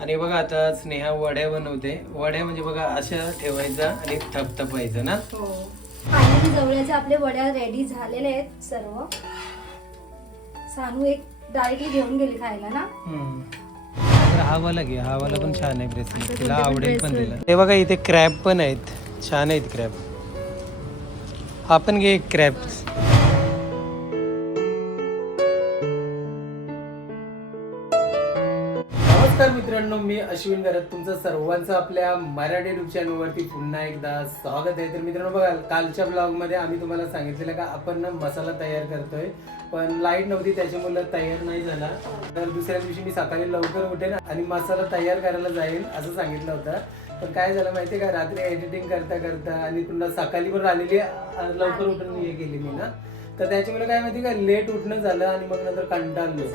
आणि बघा आता स्नेहा वड्या बनवते. वड्या म्हणजे बघा अशा ठेवायचा आणि थपथपायचं ना? हो. फायनली जवळचे आपले वड्या रेडी झालेले आहेत सर्व. सानू एक डायरेक्टली घेऊन गेली खायला ना? हा वाला घे हा वाला पण छान आहे ब्रेसलेट आता तिला आवडेल पण? तिला. ते बघा इथे क्रॅब पण आहेत. छान आहेत क्रॅब हा पण घे क्रॅब मित्रांनो मी अश्विन करत तुमचं सर्वांचं आपल्या मराठी युट्यूब चॅनलवरती पुन्हा एकदा स्वागत आहे. तर मित्रांनो बघा कालच्या ब्लॉगमध्ये आम्ही तुम्हाला सांगितलेलं का आपण ना मसाला तयार करतोय पण लाइट नव्हती त्याच्यामुळे तयार नाही झाला. तर दुसऱ्या दिवशी मी सकाळी लवकर उठेन आणि मसाला तयार करायला जाईल असं सांगितलं होतं. पण काय झालं माहितीये का? रात्री एडिटिंग करता करता आणि पुन्हा सकाळी पण आलेली लवकर उठून हे केली मी ना. तर त्याच्यामुळे काय माहिती का लेट उठणं झालं आणि मग नंतर कंटाळलो.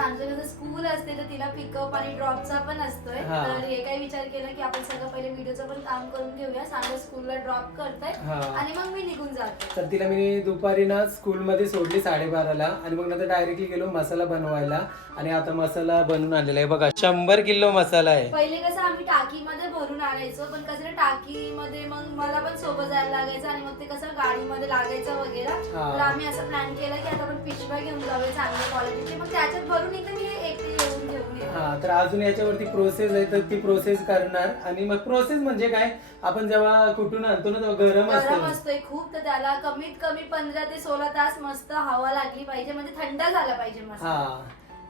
स्कूल असते तर तिला पिकअप आणि ड्रॉपचा पण असतोय. हा. तर हे काय विचार केला की आपण सगळं पहिले व्हिडिओचं पण काम करून घेऊया. सांगा स्कूलला ड्रॉप करताय हा. आणि मग मी निघून जाते. तर तिला मी दुपारी ना स्कूलमध्ये सोडली साडेबाराला आणि मग नंतर डायरेक्टली गेलो मसाला बनवायला. आणि आता मसाला बनवून आणलेला आहे. बघा शंभर किलो मसाला आहे. पहिले कसं आम्ही टाकीमध्ये भरून आणायचो पण कसं ना टाकीमध्ये मग मला पण सोबत जायला लागायचं आणि मग ते कसं गाडीमध्ये लागायचं वगैरे. हा. तर आम्ही असं प्लॅन केला की आता आपण पिशव्या घेऊन जाऊया चांगल्या क्वालिटीचे मग त्याच्यात भरून एकदम मी एकटी येऊन घेऊन येते. हा तर अजून याच्यावरती प्रोसेस आहे तर ती प्रोसेस करणार. आणि मग प्रोसेस म्हणजे काय? आपण जेव्हा कुठून आणतो ना तेव्हा गरम गरम असतं. असतोय खूप तर त्याला कमीत कमी पंधरा ते सोळा तास मस्त हवा लागली पाहिजे. म्हणजे थंड झाला पाहिजे मस्त. हा.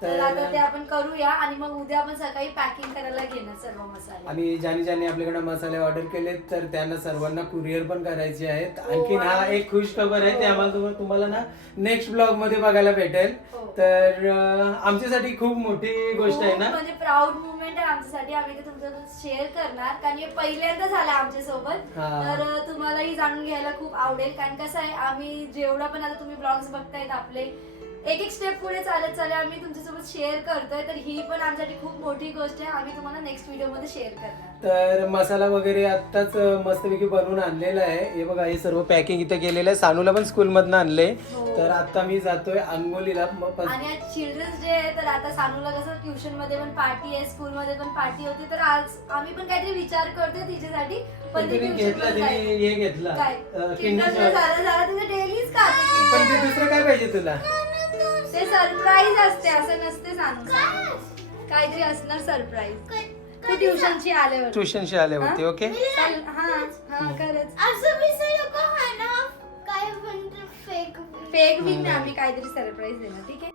तर आता ते आपण करूया आणि मग उद्या आपण सकाळी पॅकिंग करायला घेणार सर्व मसाले. आणि ज्याने ज्याने आपल्याकडे मसाले ऑर्डर केले तर त्यांना सर्वांना कुरिअर पण करायचे आहेत. हो, आणखीन हा आणि- एक खुश खबर आहे ते हो. आम्हाला तुम्हा- तुम्हाला ना नेक्स्ट ब्लॉगमध्ये बघायला भेटेल. हो. तर अं, आमच्यासाठी खूप मोठी गोष्ट आहे खूप ना म्हणजे प्राऊड मुवमेंट आहे आमच्यासाठी. आम्ही ते तुमच्यासोबत शेअर करणार. कारण हे पहिल्यांदा झालं आमच्यासोबत हा. तर तुम्हालाही जाणून घ्यायला खूप आवडेल. कारण कसं आहे आम्ही जेवढा पण आता तुम्ही ब्लॉग्स बघतायत आपले एक एक स्टेप पुढे चालत चालत आम्ही तुमच्यासोबत शेअर करतोय तर ही पण आमच्यासाठी खूप मोठी गोष्ट आहे. आम्ही तुम्हाला नेक्स्ट व्हिडिओमध्ये शेअर करणार. तर मसाला वगैरे आत्ताच मस्तपैकी बनवून आणलेला आहे. हे बघा हे सर्व पॅकिंग इथे केलेलं आहे. सानूला पण स्कूल मधनं आणले हो. तर आता मी जातोय अंगोलीला. म- आणि आज चिल्ड्रन्स डे आहे तर आता सानूला कसं ट्युशनमध्ये पण पार्टी आहे स्कूल मध्ये पण पार्टी होती तर आज आम्ही पण काहीतरी विचार करतोय तिच्यासाठी. पण ती तिने घेतला मध्ये तिने. हे घेतला. काय? अं. झालं झालं तिचं डेलीच का पण ते दुसरं काय पाहिजे तुला? ते सरप्राईज असते असं नसते सांगू काहीतरी असणार सरप्राईज तू ट्युशनची आल्यावर ट्युशनशी आले होते. हा? ओके चाल, हा हा खरंच. असं विसरू नको हा ना काय म्हणतो फेक आम्ही काहीतरी सरप्राईज देणार ठीक आहे?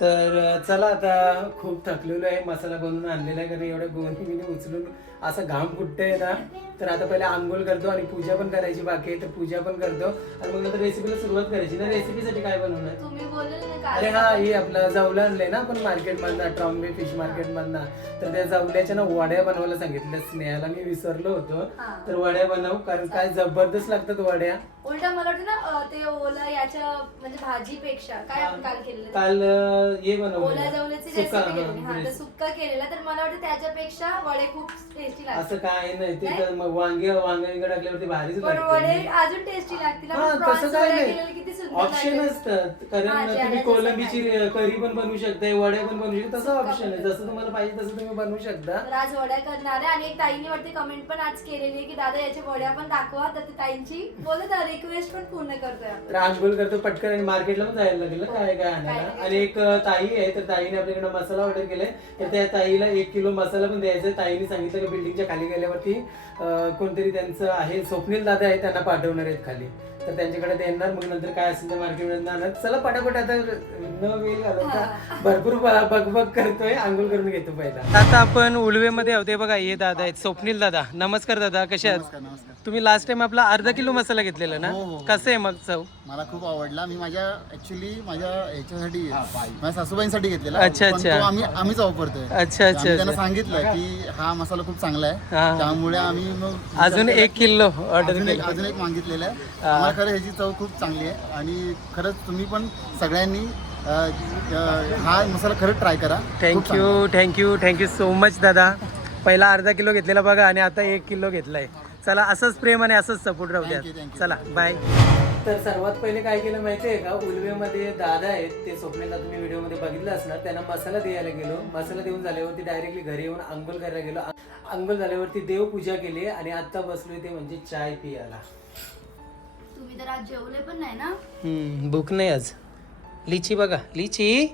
तर अं, चला आता खूप थकलेलो आहे. मसाला बनवून आणलेला आहे कारण एवढ्या गोंदी बिनी उचलून असं घाम फुटतंय ना तर आता पहिले आंघोळ करतो आणि पूजा पण करायची बाकी आहे तर पूजा पण करतो. आणि मग नंतर रेसिपीला सुरुवात करायची. ना रेसिपीसाठी काय बनवणार तुम्ही बोलले ना अरे काल हा हे आपलं जावलं आणलंय ना आपण मार्केट मधनं ट्रॉम्बे फिश मार्केट मधनं तर त्या जावल्याच्या ना वड्या बनवायला सांगितलं स्नेहाला मी विसरलो होतो. हा. तर वड्या बनव कारण काय जबरदस्त लागतात वड्या. उलटा मला वाटतं ना अं, ते ओला याच्या म्हणजे भाजीपेक्षा काय आपण काल केलेलं? काल अं, हे बनवलं ओला जवळची सुका, रेसिपी केलेली. हा तर सुक्का केलेला. तर मला वाटतं त्याच्यापेक्षा वडे खूप टेस्टी असं काय नाही ते? तर मग वांगे वांगे टाकल्यावरती भारीच पण वडे लागतं अजून टेस्टी लागतील. हा आपण तसं काय वडे नाही. केलेले किती सुंदर ऑप्शन लागतात. असतात कारण हा, तुम्ही ज्याला जसं कोलंबीची करी पण बनवू शकता वड्या पण बनवू शकता तसं सुक्का ऑप्शन आहे. पण. जसं तुम्हाला पाहिजे तसं तुम्ही बनवू शकता. तर आज वड्या करणार आहे आणि एक ताईने वाटते कमेंट पण आज केलेली आहे की दादा याच्या वड्या पण दाखवा. तर ती ताईंची बोलत रिक्वेस्ट पण पूर्ण करतोय तर आपण आंघोळ करतो पटकन आणि मार्केटला पण जायला लागेल ना काय काय काय आणायला. आणि एक अं, ताई आहे तर ताईने आपल्याकडे मसाला ऑर्डर केलाय. तर त्या ताईला एक किलो मसाला पण द्यायचा आहे. ताईने सांगितलं की बिल्डिंगच्या खाली गेल्यावरती कोणतरी त्यांचं आहे स्वप्नील दादा आहे त्यांना पाठवणार आहेत खाली. तर त्यांच्याकडे देणार मग नंतर काय असेल ते मार्केटमध्ये आणणार. चला पटापट आता न वेळ घालवता भरपूर बगबग करतोय आंघोळ करून घेतो पहिला. आता आपण उलवेमध्ये होते बघा हे दादा आहेत स्वप्नील दादा. नमस्कार दादा कसे आहात? नमस्कार तुम्ही लास्ट टाइम आपला अर्धा किलो मसाला घेतलेला ना? हो, हो. कसं आहे मग चव? मला खूप आवडला. मी माझ्या ऍक्च्युली माझ्या ह्याच्यासाठी माझ्या सासूबाईंसाठी घेतलेला. अच्छा, अच्छा. तो आम्ही आम्हीच वापरतोय. अच्छा अच्छा त्यांना अच्छा. सांगितलं की हा मसाला खूप चांगला हा. आहे. त्यामुळे आम्ही मग अजून एक किलो ऑर्डर अजून एक केलं. अजून एक मागितलेलं आहे. आम्हाला खरं ह्याची चव खूप चांगली आहे. आणि खरंच तुम्ही पण सगळ्यांनी अं, अं, हा मसाला खरंच ट्राय करा. खूप चांगला. Thank you thank you thank you so much दादा. पहिला अर्धा किलो घेतलेला बघा आणि आता एक किलो घेतलाय. चला असंच प्रेम आणि असंच सपोर्ट राहू Thank you, द्या thank you. चला बाय तर सर्वात पहिले काय केलं माहितीये का? उलवेमध्ये दादा आहेत ते स्वप्नेला तुम्ही व्हिडिओमध्ये बघितलं असणार. त्यांना मसाला द्यायला गेलो. मसाला देऊन झाल्यावरती डायरेक्टली घरी येऊन अंघोळ करायला गेलो. अंघोळ झाल्यावरती देवपूजा केली आणि आता बसलोय ते म्हणजे चाय पियाला. तुम्ही तर आज जेवले पण नाही ना? भूक नाही आज. लिची बघा लिची.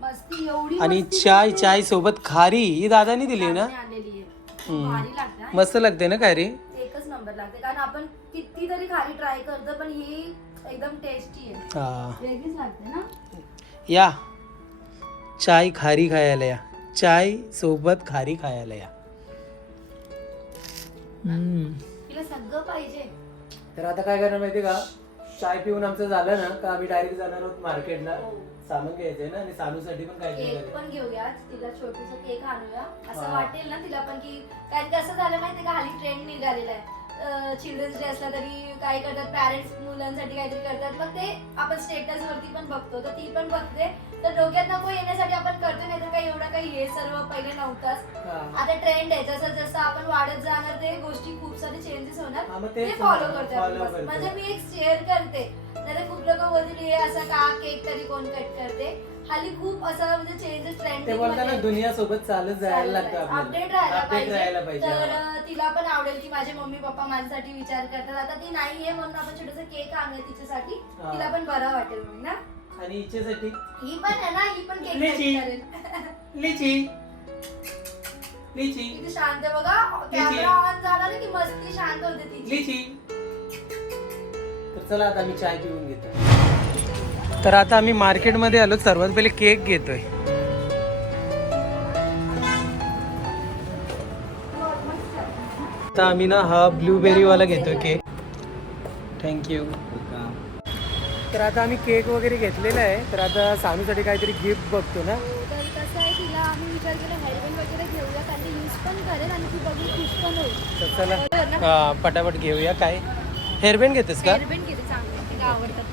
मस्ती एवढी आणि मस्ती चाय. चाय सोबत खारी. ही दादानी दिली ना? आहे. हम्म. भारी लागते. हा. मस्त लागते ना खारी? एकच नंबर लागते. कारण आपण कितीतरी खारी ट्राय करतो पण ही एकदम टेस्टी आहे. हा. वेगळीच लागते ना? या. चाय खारी खायला या. चाय सोबत खारी खायला या. तिला सगळं पाहिजे. तर आता काय करणार माहिती का? चाय पिऊन आमचं झालं ना का आम्ही डायरेक्ट जाणार आहोत मार्केटला? हो. सामान घ्यायचंय ना आणि सानूसाठी पण काय केक पण घेऊया तिला छोटूसा केक आणूया. असं हा. वाटेल ना तिला पण की काय कसं झालं माहितीये का हल्ली ट्रेंड निघालेला आहे. चिल्ड्रन्स डे असला तरी काय करतात? पॅरेंट्स मुलांसाठी काहीतरी करतात. मग ते आपण स्टेटस वरती पण बघतो. तर ती पण बघते. तर डोक्यात नको येण्यासाठी आपण करतो नाही तर काही एवढं काही हे सर्व पहिले नव्हताच. आता ट्रेंड आहे. जसं जसं आपण वाढत जाणार ते गोष्टी खूप सारे चेंजेस होणार. ते फॉलो. करतो. म्हणजे मी एक शेअर करते. नाही खूप लोक बोलतील हे असं का केक तरी कोण कट करते? हल्ली खूप असं म्हणजे चेंजेस ते ट्रेंडिंग बोलतात ना दुनिया सोबत चालत जायला लागतं अपडेट राहायला राहायला पाहिजे. पाहिजे तर हा. अं, तिला पण आवडेल की माझे मम्मी पप्पा माझ्यासाठी विचार करतात. आता ती नाहीये म्हणून आपण छोटस केक आणूया तिच्यासाठी. हा. तिला पण बरं वाटेल मग ना? आणि इच्छेसाठी ही पण आहे ना ही पण केक लिची. करेल लिची. लिची. किती शांत आहे बघा. कॅमेरा ऑन झाला ना की मस्ती शांत होते तिची? लिची. तर चला आता आम्ही चाय पिऊन घेतो. तर आता आम्ही मार्केटमध्ये आलो सर्वात पहिले केक घेतोय. आता आम्ही ना हा ब्लूबेरी वाला घेतोय केक. थँक्यू तर आता आम्ही केक वगैरे घेतलेला आहे. तर आता सानूसाठी काहीतरी गिफ्ट बघतो ना. तर कसं आहे तिला आम्ही विचार केला हेअरबँड वगैरे घेऊया कारण ती यूज पण करेल आणि ती बघून खुश पण होईल. तर चला. हा, पटापट घेऊया. काय? हेअरबँड घेतेस का? हेअरबँड घेते चांगले. तिला आवडतात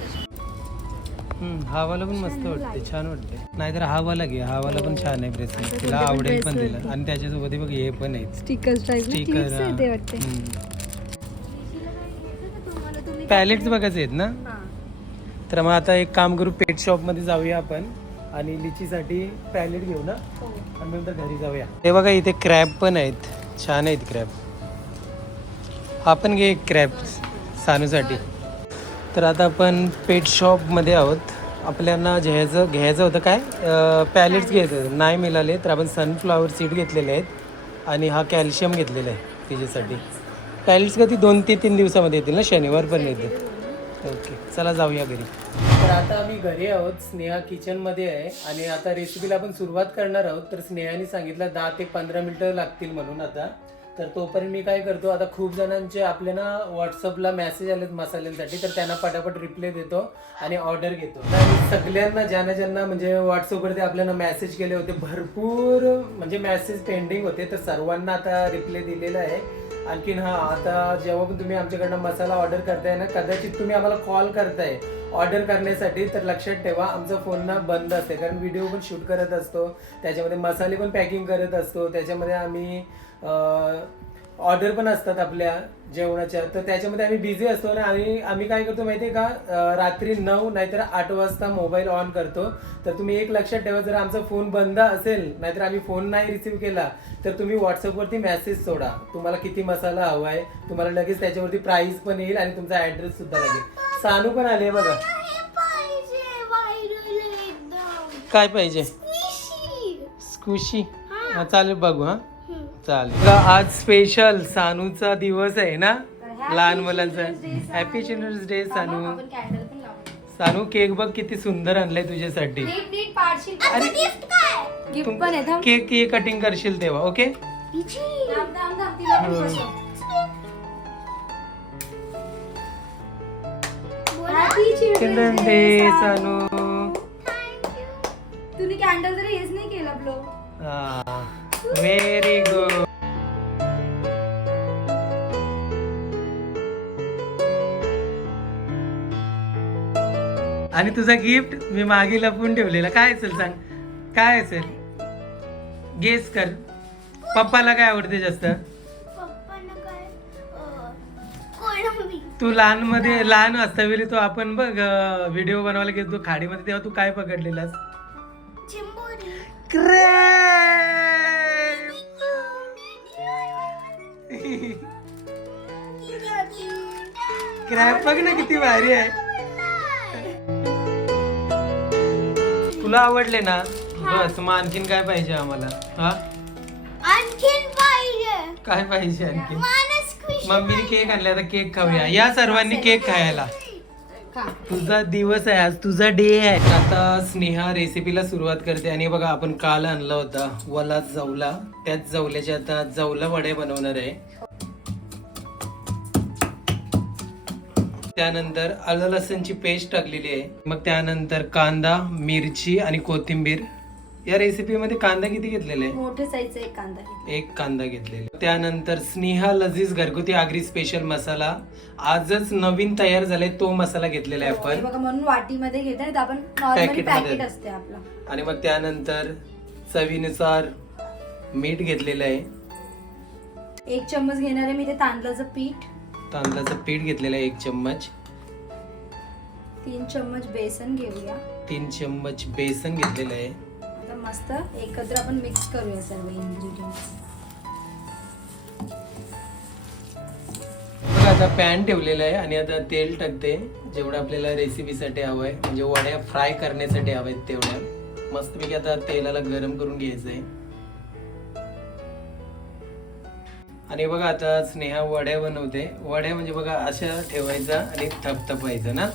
तसे हम्म, हा वाला पण मस्त वाटते छान वाटते नाहीतर हा वाला घे हा वाला पण छान आहे ब्रेसलेट तिला आवडेल पण तिला. आणि त्याच्यासोबत बघ हे पण आहे स्टिकर्स स्टिकर पॅलेट्स बघायचे आहेत ना? तर मग आता एक काम करू पेट शॉपमध्ये जाऊया आपण. आणि लिचीसाठी पॅलेट घेऊ ना? हो. आणि नंतर घरी जाऊया. हे बघा इथे क्रॅब पण आहेत. छान आहेत क्रॅब आपण घे क्रॅब सानूसाठी. तर आता आपण पेट शॉपमध्ये आहोत. आपल्याला घ्यायचं घ्यायचं होतं काय? पॅलेट्स घ्यायचं होतं. नाही मिळाले तर आपण सनफ्लावर सीड घेतलेले आहेत आणि हा कॅल्शियम घेतलेला आहे तिच्यासाठी पॅलेट्स कधी दोन ते तीन दिवसामध्ये येतील ना? शनिवार पण येतील. ओके चला जाऊया घरी. तर आता आम्ही घरी आहोत. स्नेहा किचनमध्ये आहे आणि आता रेसिपीला आपण सुरुवात करणार आहोत. तर स्नेहाने सांगितलं दहा ते पंधरा मिनिटं लागतील म्हणून आता. तर तोपर्यंत मी काय करतो आता खूप जणांचे आपले ना व्हॉट्सअपला मेसेज आलेत मसाल्यांसाठी तर त्यांना पटापट रिप्लाय देतो आणि ऑर्डर घेतो. सगळ्यांना ज्यांना ज्यांना म्हणजे व्हॉट्सअपवरती आपल्याला मेसेज केले होते भरपूर म्हणजे मेसेज पेंडिंग होते तर सर्वांना आता रिप्लाय दिलेला आहे. आणखीन हा आता जेव्हा पण तुम्ही आमच्याकडनं मसाला ऑर्डर करताय ना कदाचित तुम्ही आम्हाला कॉल करताय ऑर्डर करण्यासाठी तर लक्षात ठेवा आमचा फोन ना बंद असते. कारण व्हिडिओ पण शूट करत असतो त्याच्यामध्ये मसाले पण पॅकिंग करत असतो त्याच्यामध्ये आम्ही ऑर्डर पण असतात आपल्या जेवणाच्या. तर त्याच्यामध्ये आम्ही बिझी असतो ना आणि आम्ही काय करतो माहितीये का? अं, रात्री नऊ नाहीतर आठ वाजता मोबाईल ऑन करतो. तर तुम्ही एक लक्षात ठेवा जर आमचा फोन बंद असेल नाहीतर आम्ही फोन नाही रिसीव्ह केला तर तुम्ही व्हॉट्सअपवरती मेसेज सोडा. तुम्हाला किती मसाला हवा आहे तुम्हाला लगेच त्याच्यावरती प्राइस पण येईल आणि तुमचा ऍड्रेस सुद्धा लागेल. सानू पण आले बघा. काय पाहिजे? स्कुशी चालेल बघू हा. चालेल. आज स्पेशल सानूचा दिवस आहे ना? लहान मुलांचा. हॅपी चिल्ड्रन्स डे सानू. आपण कॅन्डल पण लावू सानू केक बघ किती सुंदर आणलाय तुझ्यासाठी. नीट नीट पाडशील. अरे गिफ्ट काय? गिफ्ट पण आहे थांब. केक केक कटिंग करशील तेव्हा ओके चिल्ड्रन डे सानू. तुम्ही कॅन्डल तरी हेच नाही केलं ब्लो व्हेरी गुड आणि तुझा गिफ्ट मी मागे लपवून ठेवलेला. काय असेल सांग? काय असेल? गेस कर. पप्पाला काय आवडते जास्त? तू लहानमध्ये लहान असतावेळी तो आपण बघ व्हिडिओ बनवायला गेलो खाडीमध्ये तेव्हा तू काय पकडलेलास? क्रॅप बघ ना किती भारी आहे. तुला आवडले ना? बस मग आणखीन काय पाहिजे आम्हाला? हा? आणखीन पाहिजे. काय पाहिजे आणखीन? मानस खुश मम्मीने केक आणले आता केक खाऊया. या सर्वांनी केक खायला. तुझा दिवस आहे आज तुझा डे आहे. आता स्नेहा रेसिपीला सुरुवात करते आणि बघा आपण काल आणला होता वला जवला. त्याच जवल्याचे आता जवला वडे बनवणार आहे. त्यानंतर आलं लसणची पेस्ट टाकलेली आहे. मग त्यानंतर कांदा मिरची आणि कोथिंबीर. या रेसिपीमध्ये कांदा किती घेतलेला आहे? मोठे साईजचा एक कांदा घेतला. एक कांदा घेतलेला त्यानंतर स्नेहा लजीज घरगुती आगरी स्पेशल मसाला. आजच नवीन तयार झालाय तो मसाला घेतलेला आहे हे आपण बघा म्हणून वाटीमध्ये घेत आपण. नॉर्मली Packet मध्ये. पॅकेट असते आपला. आणि मग त्यानंतर चवीनुसार मीठ घेतलेलं आहे. एक चम्मच घेणार आहे मी ते तांदळाचं पीठ. तांदळाचं पीठ घेतलेलं आहे एक चम्मच. तीन चम्मच बेसन घेऊया. तीन चम्मच बेसन घेतलेलं आहे. आता मस्त एकत्र आपण मिक्स करूया सर्व इन्ग्रेडियंट्स बघा आता पॅन ठेवलेला आहे आणि आता तेल टाकते. जेवढं आपल्याला रेसिपीसाठी हवं आहे म्हणजे वड्या फ्राय करण्यासाठी हव्या आहेत तेवढ्या. मस्तपैकी आता तेलाला गरम करून घ्यायचं आहे आणि बघा आता स्नेहा वड्या बनवते. वड्या म्हणजे बघा अशा ठेवायचा आणि थपथपायचं ना?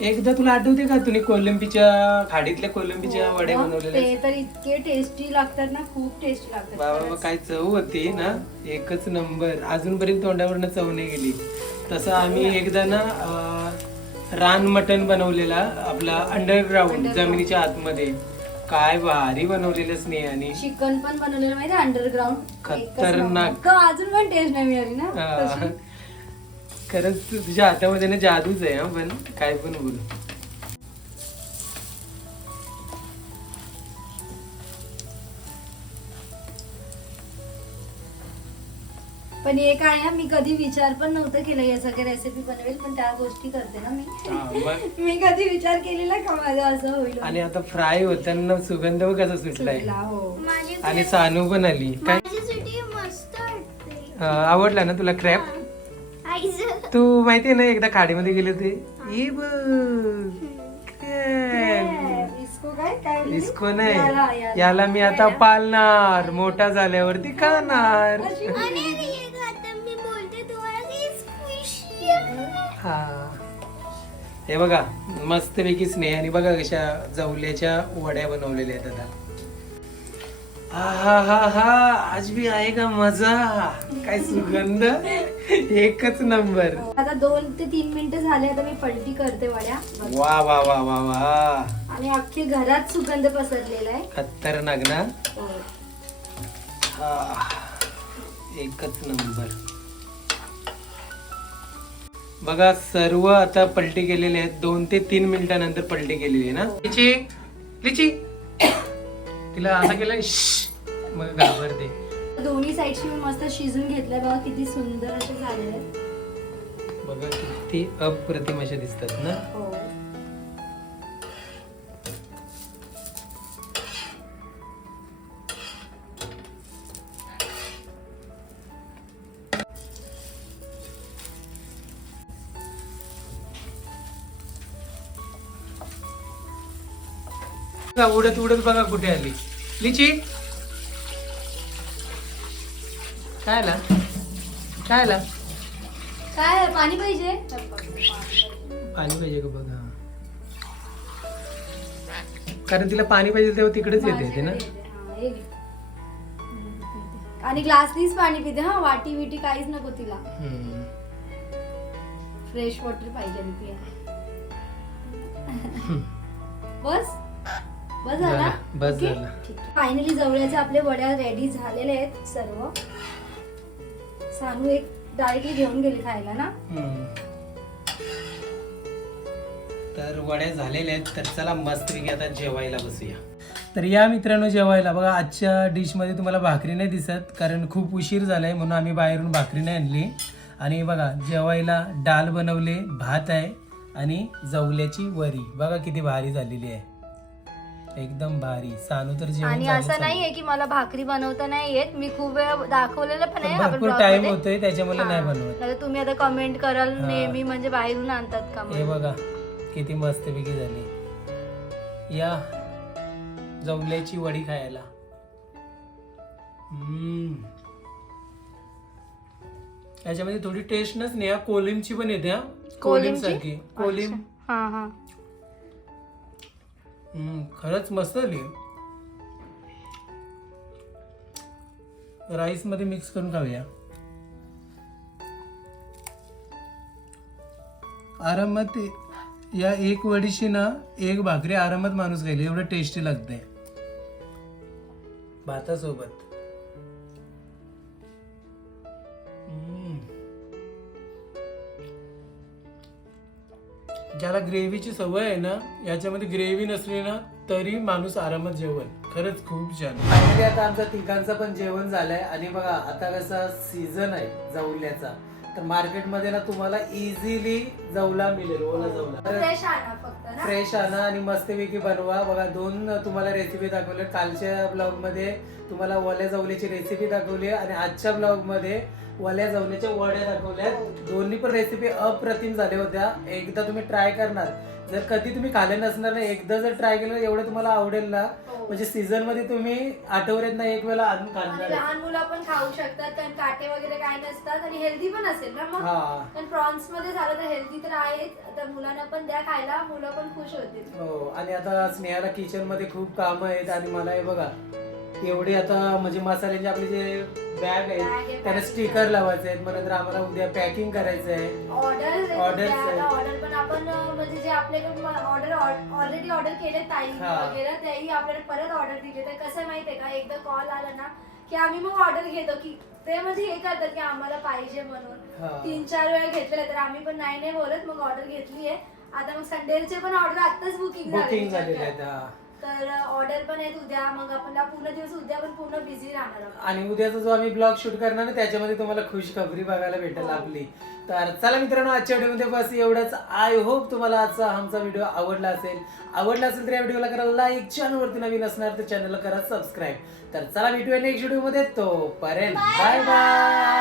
एकदा तुला आठवते का? तुम्ही कोलंबीच्या खाडीतल्या कोलंबीच्या वड्या मग बनवलेल्या ते तर इतके टेस्टी लागतात ना खूप टेस्टी लागतात बाबा बाबा खरंच. काय चव होती ना? एकच नंबर. अजूनपर्यंत तोंडावरनं चव नाही गेली. तसं आम्ही एकदा ना अं, रान मटण बनवलेला आपला अंडरग्राऊंड जमिनीच्या आतमध्ये. काय भारी बनवलेलं स्नेहाने. चिकन पण बनवलेलं माहिती अंडरग्राऊंड खतरनाक. अजून पण टेस्ट नाही मिळाली ना हा. तशी. खरंच तू- तुझ्या हातामध्ये ना जादूच आहे हा पण काय पण बोल. पण हे काय आहे, मी कधी विचार पण नव्हतं केलं या सगळ्या रेसिपी बनवेल पण त्या गोष्टी करते ना मी. हा, मग? मी कधी विचार केलेला का माझं असं होईल? आणि आता फ्राय होताना सुगंध बघ कसा सुटलाय. सुटला, हो. माझी आणि सानू पण आली. काय? मस्त वाटते. अं, आवडला ना तुला क्रॅप तू माहितीये ना एकदा खाडीमध्ये गेले होते. बघ. crab. इसको काय काय म्हणली? इसको याला- नाही याला. मी आता पालणार. मोठा झाल्यावरती खाणार. हे. हा. हे बघा मस्तपैकी स्नेहाने बघा कशा जवल्याच्या वड्या बनवलेल्या आहेत आता. हा हा हा आज भी आएगा मजा? काय सुगंध? एकच नंबर. आता दोन ते तीन मिनिटं झाले आता मी पलटी करते वड्या. वा वा वा वा वा. आणि अख्खे घरात सुगंध पसरलेला आहे. खतरनाक ना? हो. हा. एकच नंबर. बघा सर्व आता पलटी केलेले आहेत. दोन ते तीन मिनिटानंतर पलटी केलेली आहे ना? लिची लिची. तिला असं केलं "श्श्श", मग घाबरते. दोन्ही साईडशी मी मस्त शिजून घेतलंय. बघा किती सुंदर असे झालेले आहेत. बघा किती अप्रतिम अशा दिसतात ना. हो. उडत उडत बघा कुठे आली लिची? काय आला? काय आला? काय पाणी पाहिजे? पाणी पाहिजे का बघा? कारण तिला पाणी पाहिजे तेव्हा तिकडेच येते ते ना. आणि ग्लासनीच पाणी पिते हा? वाटी विटी काहीच नको तिला. हम्म. फ्रेश वॉटर पाहिजे आणि. बस? बस झाला? झालं, बस झालं. फायनली जवळचे आपले वड्या रेडी झालेले आहेत सर्व. सानू एक डायरेक्टली घेऊन गेली खायला ना. तर वड्या झालेल्या आहेत. तर चला मस्तपैकी आता जेवायला बसूया. तर या मित्रांनो जेवायला बघा आजच्या डिशमध्ये तुम्हाला भाकरी नाही दिसत कारण खूप उशीर झालाय म्हणून आम्ही बाहेरून भाकरी नाही आणली. आणि बघा जेवायला डाल बनवले भात आहे आणि जवल्याची वरी. बघा किती भारी झालेली आहे. एकदम भारी सानू तर जेवण आणि असं. नाहीये की मला भाकरी बनवता नाही येत मी खूप वेळा दाखवलेलं पण आहे आपण भरपूर टाइम. होतोय त्याच्यामुळे नाही हा. बनवत नाहीतर तुम्ही आता कमेंट कराल हा. नेहमी म्हणजे बाहेरून आणतात का हे म्हणून. बघा किती मस्तपैकी झाली या जवल्याची वडी खायला हम्म. याच्यामध्ये थोडी टेस्ट या कोलिमची पण येते हा कोलिम? सारखी कोलिम अच्छा. हा हा खरंच मस्त झाली. राईसमध्ये मिक्स करून खाऊया. आरामात या एक वडीशी ना एक भाकरी आरामात माणूस खाईल एवढं टेस्टी लागते भातासोबत. ज्याला ग्रेव्हीची सवय आहे ना याच्यामध्ये ग्रेव्ही नसली ना तरी माणूस आरामात जेवण. खरंच खूप छान. फायनली आता आमचा तिघांचं पण जेवण झालंय. आणि बघा आता कसा सीझन आहे जवल्याचा तर मार्केटमध्ये ना तुम्हाला इझिली जवला मिळेल ओला जवला. फ्रेश आणा फक्त ना. फ्रेश आणा आणि मस्तपैकी बनवा. बघा दोन तुम्हाला रेसिपी दाखवल्या कालच्या ब्लॉगमध्ये तुम्हाला ओल्या जवल्याची रेसिपी दाखवली आणि आजच्या ब्लॉग ओल्या जवल्याच्या वड्या दाखवल्या दोन्ही पण रेसिपी अप्रतिम झाल्या होत्या. एकदा तुम्ही ट्राय करणार. जर कधी तुम्ही खाल्ले नसणार ना एकदा जर ट्राय केलं एवढं तुम्हाला आवडेल ना. हो. म्हणजे सीझनमध्ये तुम्ही आठवड्यात ना एक वेळा आणि खाणार लहान मुलं पण खाऊ शकतात कारण काटे वगैरे काय नसतात आणि हेल्दी पण असेल ना मग. हा. प्रॉन्समध्ये झालं तर हेल्दी तर आहेच. तर मुलांना पण द्या खायला मुलं पण खुश होतील. हो. आणि आता स्नेहाला किचनमध्ये खूप काम आहेत आणि मला हे बघा एवढे आता म्हणजे मसाल्याचे आपले जे बॅग आहेत आहे, त्याला स्टिकर लावायचे आहेत मग नंतर आम्हाला उद्या पॅकिंग करायचं आहे ऑर्डर. ऑर्डर पण आपण म्हणजे जे आपल्याकडे ऑर्डर ऑलरेडी ऑर्डर केले ताई. वगैरे त्याही आपल्याला परत ऑर्डर दिले तर कसं माहितीये का एकदा कॉल आला ना की आम्ही मग ऑर्डर घेतो की ते म्हणजे हे करतात की आम्हाला पाहिजे म्हणून. तीन चार वेळा घेतलेले तर आम्ही पण नाही नाही बोलत मग ऑर्डर घेतली आहे आता मग संडेचे पण ऑर्डर आताच बुकिंग बुकिंग झालेले आहेत हा. तर ऑर्डर पण आहेत उद्या मग आपण पूर्ण दिवस उद्या पण पूर्ण बिझी राहणार आहोत आणि उद्याचा जो आम्ही ब्लॉग शूट करणार ना त्याच्यामध्ये तुम्हाला खुश खबरी बघायला भेटेल हो. आपली. तर चला मित्रांनो आजच्या व्हिडिओमध्ये बस एवढंच. आय होप तुम्हाला आजचा आमचा व्हिडिओ आवडला असेल. आवडला असेल तर या व्हिडिओला करा लाईक चॅनलवरती नवीन असणार तर चॅनलला करा सबस्क्राईब तर चला भेटूया नेक्स्ट व्हिडिओमध्ये तो पर्यंत बाय बाय